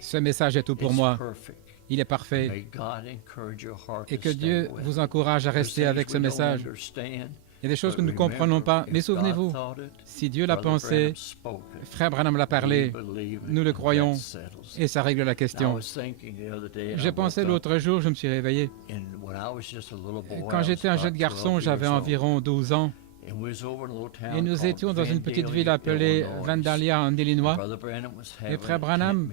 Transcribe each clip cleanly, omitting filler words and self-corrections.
Ce message est tout pour moi. Il est parfait. Et que Dieu vous encourage à rester avec ce message. Il y a des choses que nous ne comprenons pas, mais souvenez-vous, si Dieu l'a pensé, Frère Branham l'a parlé, nous le croyons, et ça règle la question. J'ai pensé l'autre jour, je me suis réveillé. Quand j'étais un jeune garçon, j'avais environ 12 ans, et nous étions dans une petite ville appelée Vandalia, en Illinois, et Frère Branham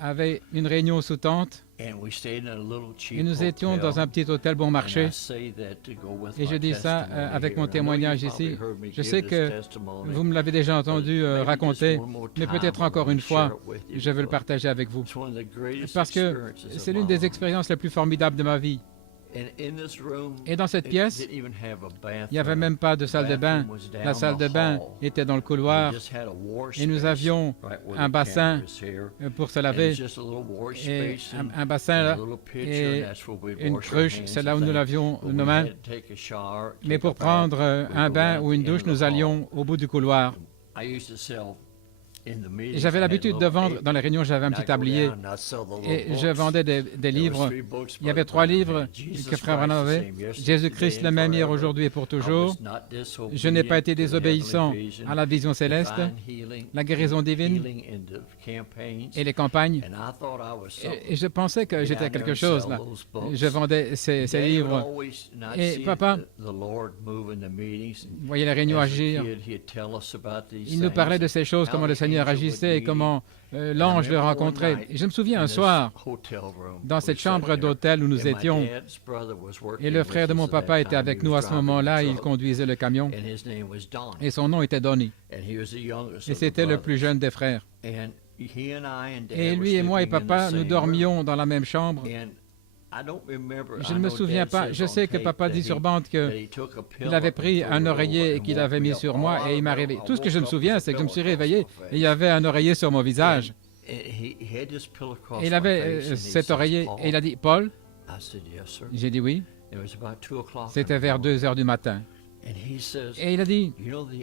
avait une réunion sous tente, et nous étions dans un petit hôtel bon marché. Et je dis ça avec mon témoignage ici. Je sais que vous me l'avez déjà entendu raconter, mais peut-être encore une fois, je veux le partager avec vous. Parce que c'est l'une des expériences les plus formidables de ma vie. Et dans cette pièce, il n'y avait même pas de salle de bain. La salle de bain était dans le couloir et nous avions un bassin pour se laver, et un bassin là, et une cruche, c'est là où nous lavions nos mains. Mais pour prendre un bain ou une douche, nous allions au bout du couloir. J'avais l'habitude de vendre, dans les réunions, j'avais un petit tablier et je vendais des livres. Il y avait 3 livres que Frère Branham avait. Jésus-Christ le même hier, aujourd'hui et pour toujours. Je n'ai pas été désobéissant à la vision céleste, la guérison divine et les campagnes. Et je pensais que j'étais quelque chose là. Je vendais ces livres. Et papa, voyez les réunions agir. Il nous parlait de ces choses, comment le Seigneur agissait et comment l'ange le rencontrait. Et je me souviens un soir, dans cette chambre d'hôtel où nous étions, et le frère de mon papa était avec nous à ce moment-là, il conduisait le camion, et son nom était Donnie. Et c'était le plus jeune des frères. Et lui et moi et papa, nous dormions dans la même chambre. Je ne me souviens pas. Je sais que papa dit sur bande qu'il avait pris un oreiller et qu'il avait mis sur moi et il m'a réveillé. Tout ce que je me souviens, c'est que je me suis réveillé et il y avait un oreiller sur mon visage. Et il avait cet oreiller et il a dit « Paul ?» J'ai dit « Oui ». C'était vers 2 heures du matin. Et il a dit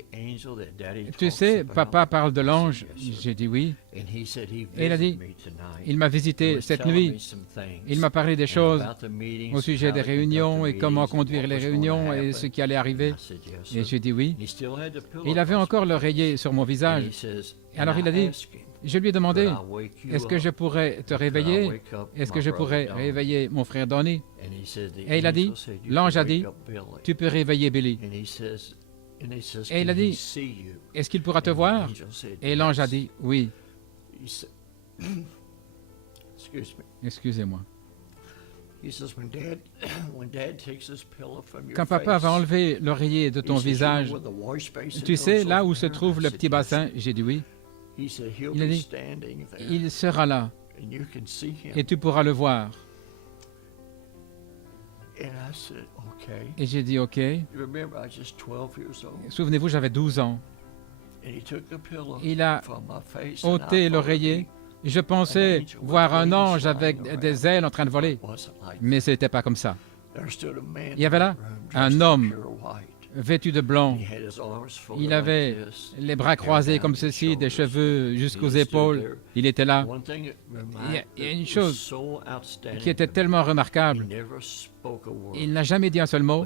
« Tu sais, papa parle de l'ange ?» J'ai dit « Oui ». Et il a dit « Il m'a visité cette nuit. Il m'a parlé des choses au sujet des réunions et comment conduire les réunions et ce qui allait arriver. » Et j'ai dit « Oui ». Et il avait encore l'oreiller sur mon visage. Alors il a dit, je lui ai demandé, est-ce que je pourrais te réveiller? Est-ce que je pourrais réveiller mon frère Donnie? Et il a dit, l'ange a dit, tu peux réveiller Billy. Et il a dit, est-ce qu'il pourra te voir? Et l'ange a dit, oui. Excusez-moi. Quand papa va enlever l'oreiller de ton visage, tu sais là où se trouve le petit bassin? J'ai dit oui. Il a dit, il sera là et tu pourras le voir. Et j'ai dit ok. Souvenez-vous, j'avais 12 ans. Il a ôté l'oreiller. Je pensais voir un ange avec des ailes en train de voler, mais ce n'était pas comme ça. Il y avait là un homme vêtu de blanc. Il avait les bras croisés comme ceci, des cheveux jusqu'aux épaules. Il était là. Il y a une chose qui était tellement remarquable. Il n'a jamais dit un seul mot,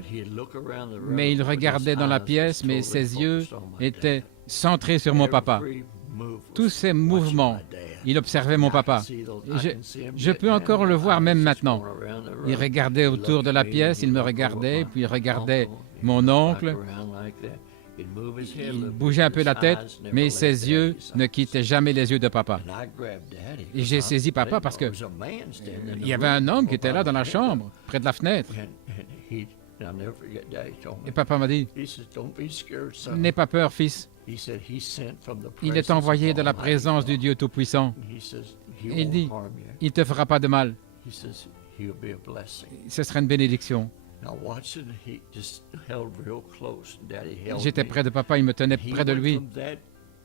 mais il regardait dans la pièce, mais ses yeux étaient centrés sur mon papa. Tous ces mouvements, il observait mon papa. Je peux encore le voir même maintenant. Il regardait autour de la pièce, il me regardait, puis il regardait mon oncle. Il bougeait un peu la tête, mais ses yeux ne quittaient jamais les yeux de papa. Et j'ai saisi papa parce que il y avait un homme qui était là dans la chambre, près de la fenêtre. Et papa m'a dit, « N'aie pas peur, fils. Il est envoyé de la présence du Dieu Tout-Puissant. » Il dit, « Il ne te fera pas de mal. Ce sera une bénédiction. » J'étais près de papa, il me tenait près de lui.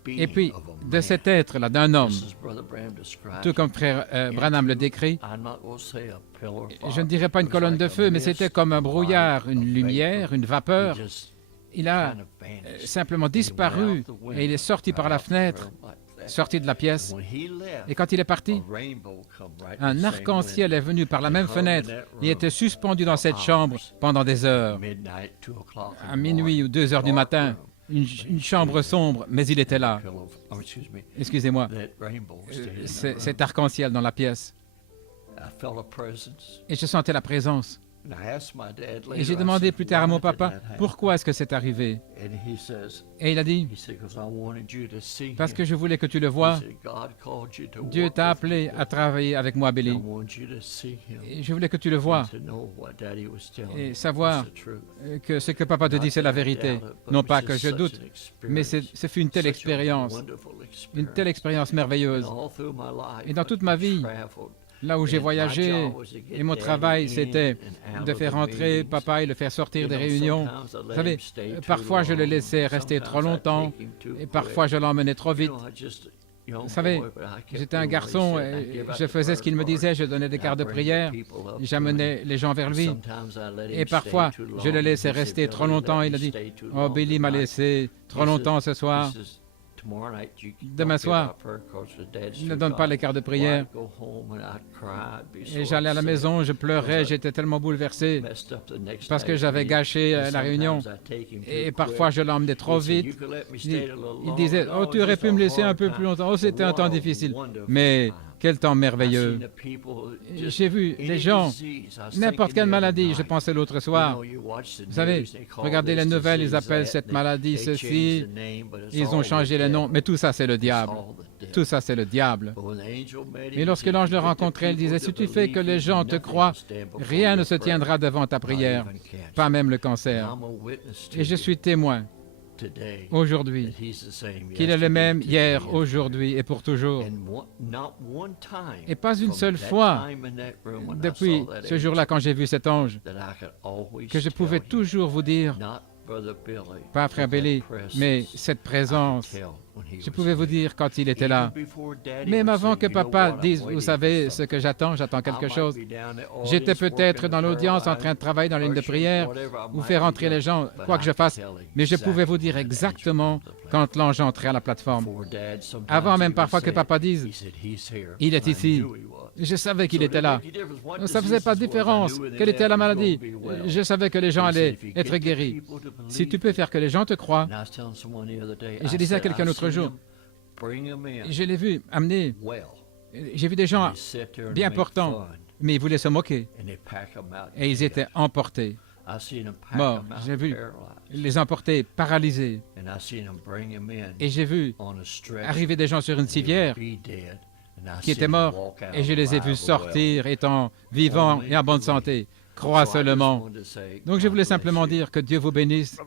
Et puis, de cet être-là, d'un homme, tout comme frère Branham le décrit, je ne dirais pas une colonne de feu, mais c'était comme un brouillard, une lumière, une vapeur. Il a simplement disparu et il est sorti par la fenêtre sorti de la pièce. Et quand il est parti, un arc-en-ciel est venu par la même fenêtre et était suspendu dans cette chambre pendant des heures. À minuit ou 2 heures du matin, une chambre sombre, mais il était là. Excusez-moi, cet arc-en-ciel dans la pièce. Et je sentais la présence. Et j'ai demandé plus tard à mon papa, pourquoi est-ce que c'est arrivé? Et il a dit, parce que je voulais que tu le vois. Dieu t'a appelé à travailler avec moi, Billy. Et je voulais que tu le vois et savoir que ce que papa te dit, c'est la vérité. Non pas que je doute, mais ce fut une telle expérience merveilleuse. Et dans toute ma vie, là où j'ai voyagé, et mon travail, c'était de faire entrer papa et le faire sortir des réunions. Vous savez, parfois je le laissais rester trop longtemps, et parfois je l'emmenais trop vite. Vous savez, j'étais un garçon, et je faisais ce qu'il me disait, je donnais des quarts de prière, j'amenais les gens vers lui. Et parfois, je le laissais rester trop longtemps, il a dit, « Oh, Billy m'a laissé trop longtemps ce soir. » Demain soir, ne donne pas les quarts de prière. Et j'allais à la maison, je pleurais, j'étais tellement bouleversé parce que j'avais gâché la réunion. Et parfois, je l'emmenais trop vite. Il disait, « Oh, tu aurais pu me laisser un peu plus longtemps. Oh, c'était un temps difficile. » Mais quel temps merveilleux. J'ai vu des gens, n'importe quelle maladie, je pensais l'autre soir. Vous savez, regardez les nouvelles, ils appellent cette maladie ceci, ils ont changé le nom, mais tout ça c'est le diable. Tout ça c'est le diable. Et lorsque l'ange le rencontrait, il disait, si tu fais que les gens te croient, rien ne se tiendra devant ta prière, pas même le cancer. Et je suis témoin aujourd'hui, qu'il est le même hier, aujourd'hui et pour toujours. Et pas une seule fois, depuis ce jour-là, quand j'ai vu cet ange, que je pouvais toujours vous dire, pas frère Billy, mais cette présence, je pouvais vous dire quand il était là. Même avant que papa dise, vous savez ce que j'attends quelque chose. J'étais peut-être dans l'audience en train de travailler dans la ligne de prière ou faire entrer les gens, quoi que je fasse, mais je pouvais vous dire exactement quand l'ange entrait à la plateforme. Avant même parfois que papa dise, il est ici. Je savais qu'il était là. Ça ne faisait pas de différence. Quelle était la maladie? Je savais que les gens allaient être guéris. Si tu peux faire que les gens te croient. Et je disais à quelqu'un l'autre jour, je l'ai vu amener. J'ai vu des gens bien portants, mais ils voulaient se moquer. Et ils étaient emportés, morts. J'ai vu les emporter, paralysés. Et j'ai vu arriver des gens sur une civière qui étaient morts, et je les ai vus sortir étant vivants et en bonne santé. Crois seulement. Donc je voulais simplement dire que Dieu vous bénisse.